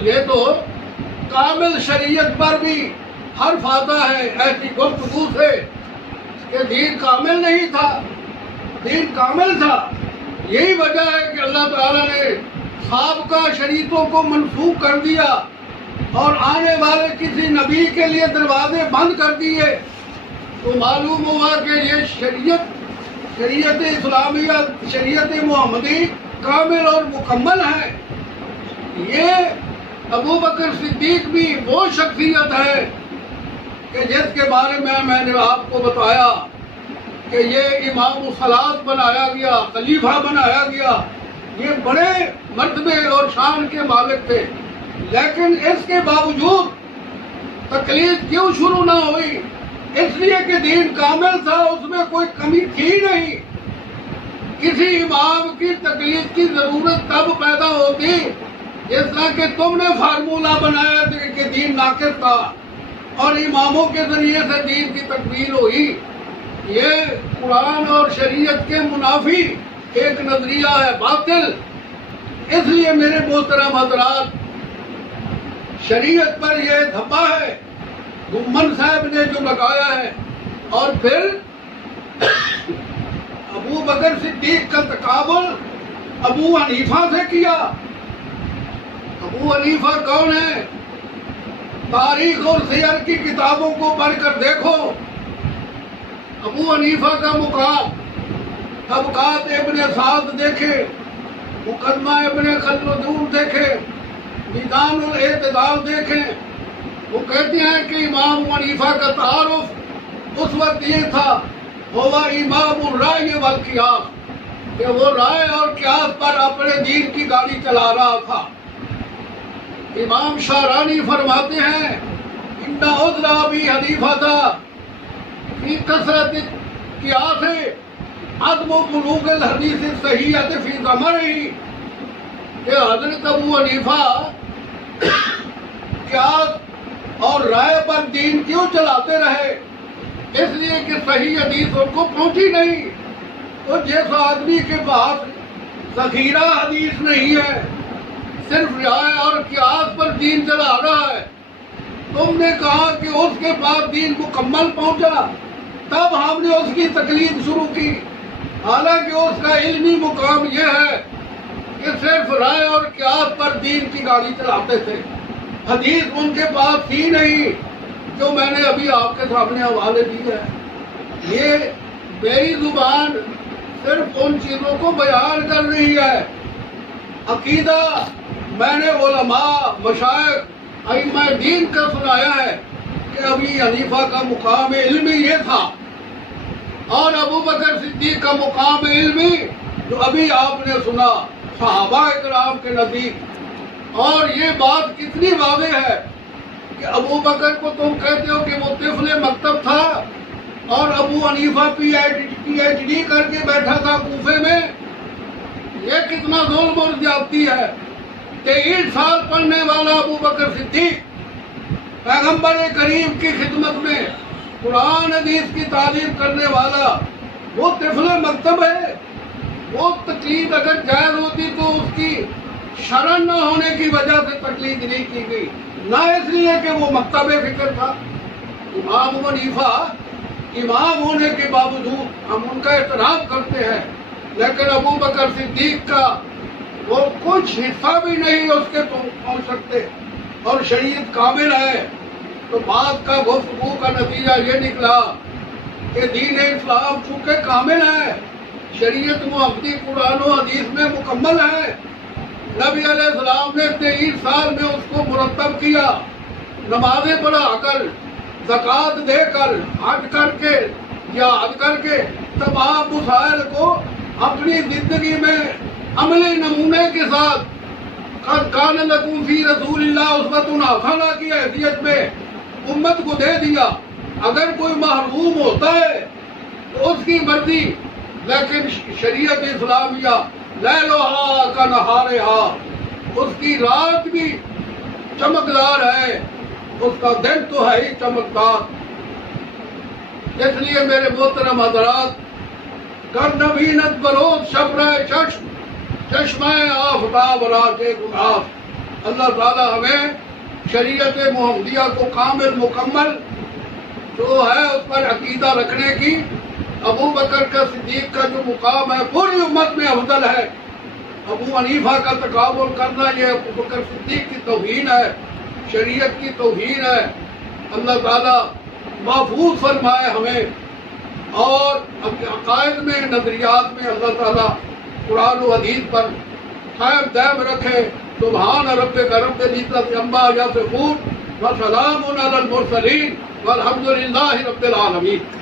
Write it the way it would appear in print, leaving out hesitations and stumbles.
یہ تو کامل شریعت پر بھی حرف آتا ہے ایسی گفتگو سے کہ دین کامل نہیں تھا، دین کامل تھا۔ یہی وجہ ہے کہ اللہ تعالیٰ نے سابقہ شریعتوں کو منسوخ کر دیا اور آنے والے کسی نبی کے لیے دروازے بند کر دیے۔ تو معلوم ہوا کہ یہ شریعت اسلامیہ، شریعت محمدی کامل اور مکمل ہے۔ یہ ابو بکر صدیق بھی وہ شخصیت ہے کہ جس کے بارے میں نے آپ کو بتایا کہ یہ امام الصلاۃ بنایا گیا، خلیفہ بنایا گیا، یہ بڑے مرتبے اور شان کے مالک تھے، لیکن اس کے باوجود تقلید کیوں شروع نہ ہوئی؟ اس لیے کہ دین کامل تھا، اس میں کوئی کمی تھی نہیں۔ کسی امام کی تقلید کی ضرورت تب پیدا ہوتی جس طرح کہ تم نے فارمولہ بنایا کہ دین ناقص تھا اور اماموں کے ذریعے سے دین کی تکمیل ہوئی۔ یہ قرآن اور شریعت کے منافی ایک نظریہ ہے، باطل۔ اس لیے میرے محترم حضرات، شریعت پر یہ دھبا ہے گمن صاحب نے جو لگایا ہے، اور پھر ابو بکر صدیق کا تقابل ابو حنیفہ سے کیا۔ ابو حنیفہ کون ہے؟ تاریخ اور سیر کی کتابوں کو پڑھ کر دیکھو۔ ابو حنیفہ کا مقام طبقات ابن سعد دیکھے، مقدمہ ابن خلدون دیکھے، میدان الاعتدال دیکھیں۔ وہ کہتے ہیں کہ امام حنیفہ کا تعارف اس وقت یہ تھا، وہ امام الرائے والقیاس، کہ وہ رائے اور قیاس پر اپنے دین کی گاڑی چلا رہا تھا۔ امام شارانی فرماتے ہیں ان عذر ابی حنیفہ تھا فی کثرت قیاس عدم بلوغ الحدیث الصحیحۃ فی زمانہ، کہ حضرت ابو حنیفہ قیاس اور رائے پر دین کیوں چلاتے رہے؟ اس لیے کہ صحیح حدیث ان کو پہنچی نہیں۔ تو جیسا آدمی کے پاس ذخیرہ حدیث نہیں ہے، صرف رائے اور قیاس پر دین چلا رہا ہے، تم نے کہا کہ اس کے پاس دین مکمل پہنچا، تب ہم نے اس کی تقلید شروع کی، حالانکہ اس کا علمی مقام یہ ہے کہ صرف رائے اور قیاس پر دین کی گاڑی چلاتے تھے۔ حدیث ان کے پاس تھی نہیں، جو میں نے ابھی آپ کے سامنے حوالے دیے ہیں۔ یہ میری زبان صرف ان چیزوں کو بیان کر رہی ہے۔ عقیدہ میں نے علماء، مشائخ، ائمہ دین کا سنایا ہے کہ ابی حنیفہ کا مقام علمی یہ تھا، اور ابو بکر صدیق کا مقام علمی جو ابھی آپ نے سنا صحابہ کرام کے نزدیک۔ اور یہ بات کتنی واضح ہے کہ ابو بکر کو تم کہتے ہو کہ وہ طفل مکتب تھا، اور ابو حنیفہ پی ایچ ڈی کر کے بیٹھا تھا کوفے میں۔ یہ کتنا ظلم اور زیادتی ہے۔ 23 سال پڑھنے والا ابو بکر صدیق پیغمبر کریم کی خدمت میں قرآن حدیث کی تعلیم کرنے والا، وہ طفل مکتب ہے۔ وہ تقلید اگر جائز ہوتی تو اس کی شرن نہ ہونے کی وجہ سے تقلید نہیں کی گئی، نہ اس لیے کہ وہ مکتب فکر تھا۔ امام حنیفہ امام ہونے کے باوجود ہم ان کا احترام کرتے ہیں، لیکن ابو بکر صدیق کا وہ کچھ حصہ بھی نہیں اس کے پہنچ سکتے، اور شریعت کامل ہے۔ تو بات کا گفتگو کا نتیجہ یہ نکلا کہ دین اسلام چونکہ کامل ہے، شریعت محمدی قرآن و حدیث میں مکمل ہے، نبی علیہ السلام نے 23 سال میں اس کو مرتب کیا، نمازیں پڑھا کر، زکوٰۃ دے کر، حج کر کے یا حج کر کے تمام مسائل کو اپنی زندگی میں عملی نمونے کے ساتھ قد کان لکم فی رسول اللہ اسوۃ حسنہ کی حیثیت میں امت کو دے دیا۔ اگر کوئی محروم ہوتا ہے تو اس کی مرضی، لیکن شریعت اسلامیہ لیلھا کنہارھا، اس کی رات بھی چمکدار ہے، اس کا دن تو ہے ہی چمکدار۔ اس لیے میرے محترم حضرات، گر نبینت بروز شبرہ چشم، چشمہ آفتاب را کے گناس، اللہ تعالیٰ ہمیں شریعت محمدیہ کو کامل مکمل جو ہے اس پر عقیدہ رکھنے کی، ابو بکر کا صدیق کا جو مقام ہے پوری امت میں افضل ہے، ابو حنیفہ کا تقابل کرنا یہ ابو بکر صدیق کی توہین ہے، شریعت کی توہین ہے۔ اللہ تعالیٰ محفوظ فرمائے ہمیں، اور اپنے عقائد میں، نظریات میں اللہ تعالیٰ قرآن و حدیث پر قائم دائم رکھے۔ سبحان ربک رب العزت عما یصفون وسلام علی المرسلین والحمد للہ رب العالمین۔